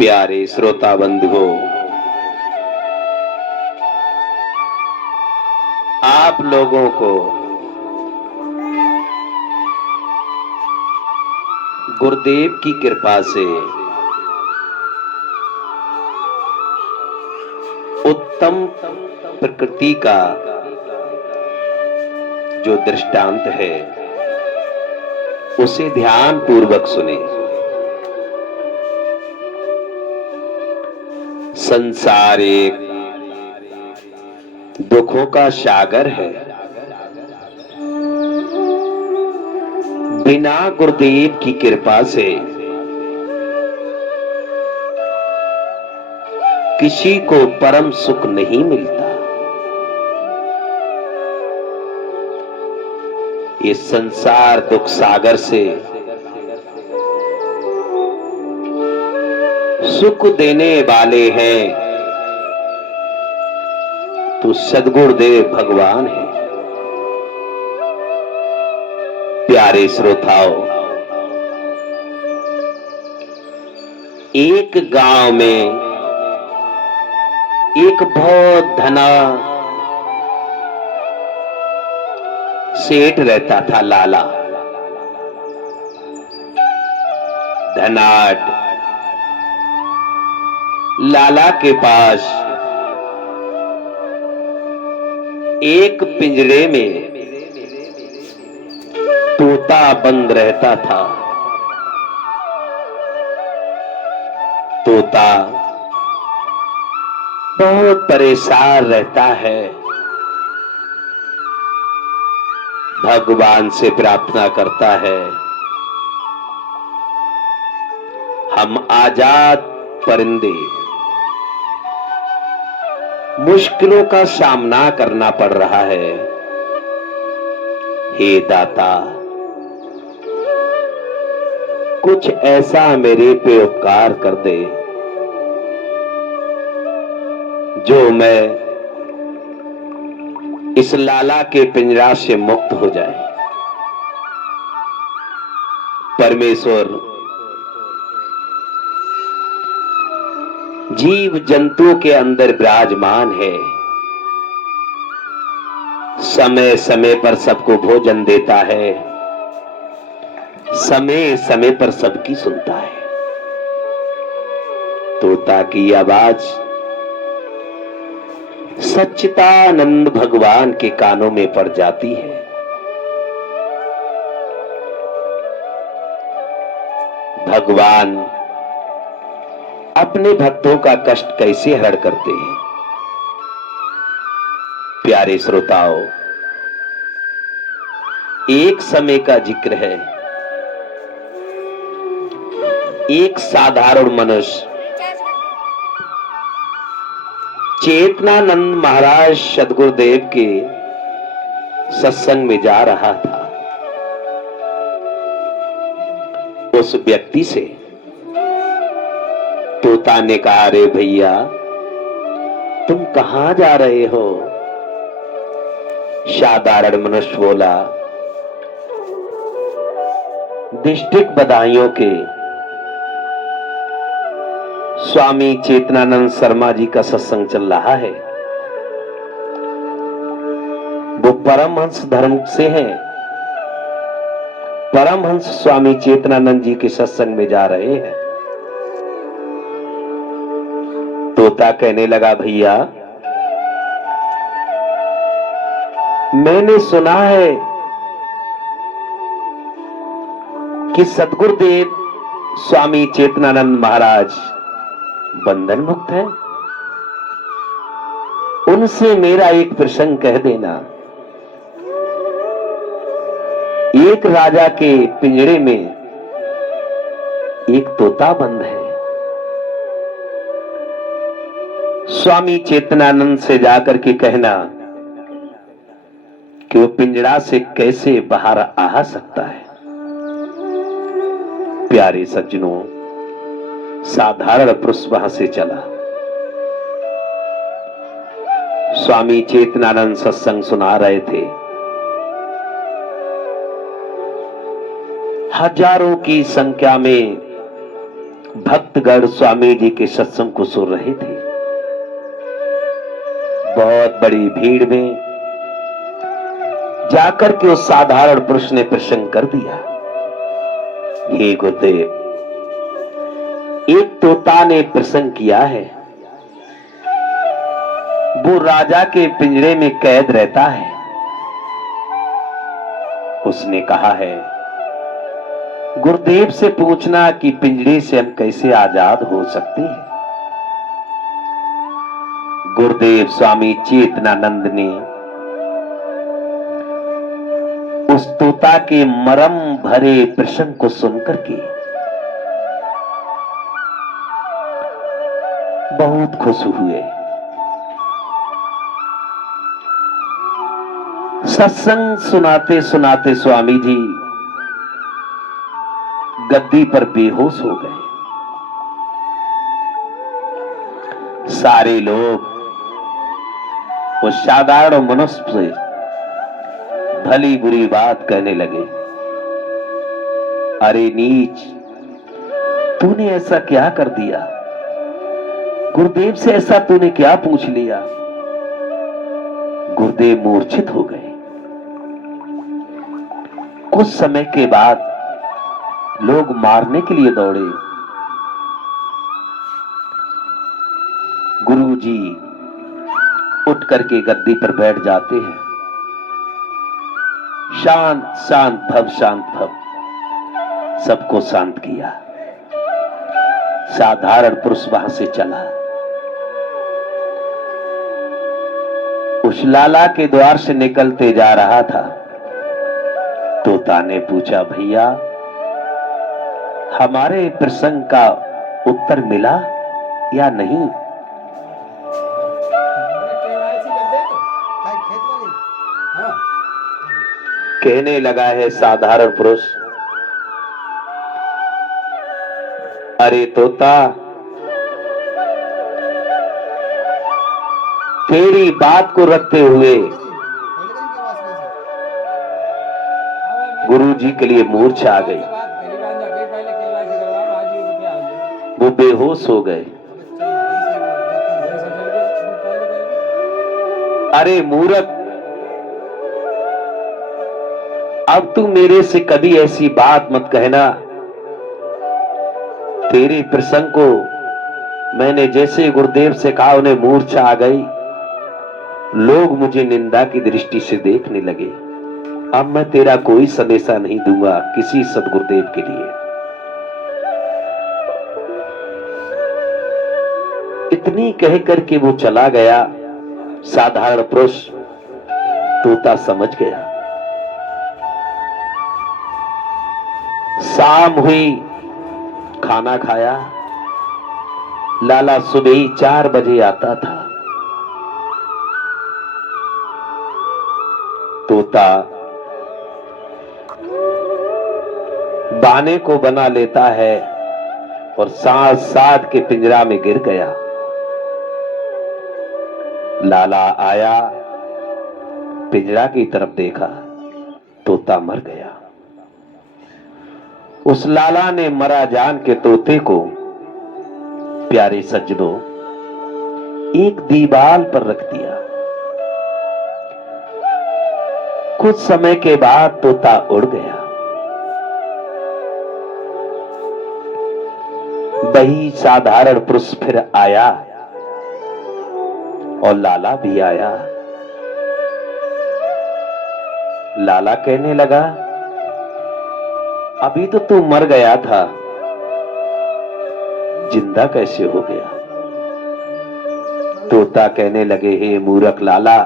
प्यारे श्रोता बंधुओं, आप लोगों को गुरुदेव की कृपा से उत्तम प्रकृति का जो दृष्टांत है उसे ध्यान पूर्वक सुने। संसार एक दुखों का सागर है। बिना गुरुदेव की कृपा से किसी को परम सुख नहीं मिलता। ये संसार दुख सागर से सुख देने वाले हैं तो सद्गुरुदेव भगवान है। प्यारे श्रोताओं, एक गांव में एक बहुत धना सेठ रहता था। लाला धनाढ्य। लाला के पास एक पिंजरे में तोता बंद रहता था। तोता बहुत परेशान रहता है, भगवान से प्रार्थना करता है, हम आजाद परिंदे मुश्किलों का सामना करना पड़ रहा है। हे दाता, कुछ ऐसा मेरे पे उपकार कर दे जो मैं इस लाला के पिंजरा से मुक्त हो जाए। परमेश्वर जीव जंतुओं के अंदर विराजमान है। समय समय पर सबको भोजन देता है, समय समय पर सबकी सुनता है। तोता की आवाज सच्चिदानंद भगवान के कानों में पड़ जाती है। भगवान अपने भक्तों का कष्ट कैसे हरण करते हैं। प्यारे श्रोताओं, एक समय का जिक्र है। एक साधारण मनुष्य चेतनानंद महाराज सद्गुरुदेव के सत्संग में जा रहा था। उस व्यक्ति से तोता ने कहा, अरे भैया, तुम कहां जा रहे हो? साधारण मनुष्य बोला, डिस्ट्रिक्ट बदायूं के स्वामी चेतनानंद शर्मा जी का सत्संग चल रहा है। वो परमहंस धर्म से हैं। परमहंस स्वामी चेतनानंद जी के सत्संग में जा रहे हैं। तोता कहने लगा, भैया, मैंने सुना है कि सद्गुरुदेव स्वामी चेतनानंद महाराज बंधन मुक्त है। उनसे मेरा एक प्रसंग कह देना। एक राजा के पिंजरे में एक तोता बंद है। स्वामी चेतनानंद से जाकर के कहना कि वो पिंजरा से कैसे बाहर आ सकता है। प्यारे सज्जनों, साधारण पुरुष वहां से चला। स्वामी चेतनानंद सत्संग सुना रहे थे। हजारों की संख्या में भक्तगण स्वामी जी के सत्संग को सुन रहे थे। बहुत बड़ी भीड़ में जाकर के उस साधारण पुरुष ने प्रसंग कर दिया, हे गुरुदेव, एक तोता ने प्रसंग किया है, वो राजा के पिंजरे में कैद रहता है। उसने कहा है, गुरुदेव से पूछना कि पिंजरे से हम कैसे आजाद हो सकते हैं। गुरुदेव स्वामी चेतनानंद ने उस तोता के मरम भरे प्रसंग को सुनकर के बहुत खुश हुए। सत्संग सुनाते सुनाते स्वामी जी गद्दी पर बेहोश हो गए। सारे लोग उस साधारण मनुष्य से भली बुरी बात कहने लगे। अरे नीच, तूने ऐसा क्या कर दिया? गुरुदेव से ऐसा तूने क्या पूछ लिया? गुरुदेव मूर्छित हो गए। कुछ समय के बाद लोग मारने के लिए दौड़े। गुरुजी उठ करके गद्दी पर बैठ जाते हैं। शांत शांत भव, शांत भव, सबको शांत किया। साधारण पुरुष वहां से चला। उस लाला के द्वार से निकलते जा रहा था। तोता ने पूछा, भैया हमारे प्रसंग का उत्तर मिला या नहीं? कहने लगा है साधारण पुरुष, अरे तोता, तेरी बात को रखते हुए गुरु जी के लिए मूर्छा आ गई। वो बेहोश हो गए। अरे मूर्ख, अब तू मेरे से कभी ऐसी बात मत कहना। तेरे प्रसंग को मैंने जैसे गुरुदेव से कहा, उन्हें मूर्छा आ गई। लोग मुझे निंदा की दृष्टि से देखने लगे। अब मैं तेरा कोई संदेशा नहीं दूंगा किसी सदगुरुदेव के लिए। इतनी कह करके वो चला गया। साधारण पुरुष तोता समझ गया। शाम हुई, खाना खाया। लाला सुबह ही 4 बजे आता था। तोता बाने को बना लेता है और साथ साथ के पिंजरा में गिर गया। लाला आया, पिंजरा की तरफ देखा, तोता मर गया। उस लाला ने मरा जान के तोते को, प्यारे सज्जनों, एक दीवार पर रख दिया। कुछ समय के बाद तोता उड़ गया। वही साधारण पुरुष फिर आया और लाला भी आया। लाला कहने लगा, अभी तो तू मर गया था, जिंदा कैसे हो गया? तोता कहने लगे, हे मूर्ख लाला,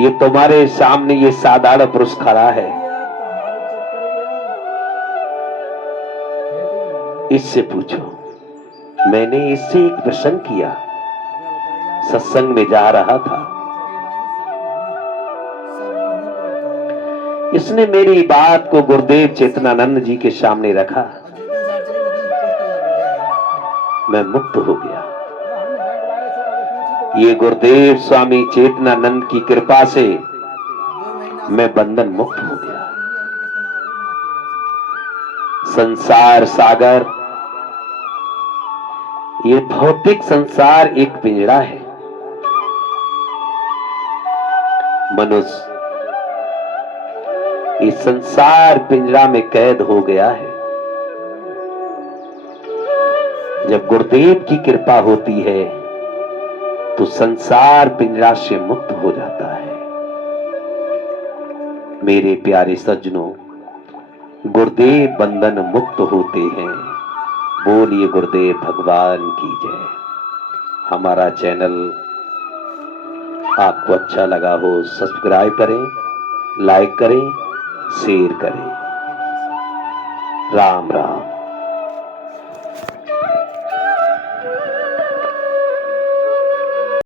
ये तुम्हारे सामने ये साधारण पुरुष खड़ा है, इससे पूछो। मैंने इससे एक प्रसंग किया, सत्संग में जा रहा था, इसने मेरी बात को गुरुदेव चेतनानंद जी के सामने रखा, मैं मुक्त हो गया। ये गुरुदेव स्वामी चेतनानंद की कृपा से मैं बंधन मुक्त हो गया। संसार सागर, ये भौतिक संसार एक पिंजड़ा है। मनुष्य इस संसार पिंजड़ा में कैद हो गया है। जब गुरुदेव की कृपा होती है तो संसार पिंजड़ा से मुक्त हो जाता है। मेरे प्यारे सज्जनों, गुरुदेव बंधन मुक्त होते हैं। बोलिए गुरुदेव भगवान की जय। हमारा चैनल आपको अच्छा लगा हो, सब्सक्राइब करें, लाइक करें, शेयर करें। राम राम।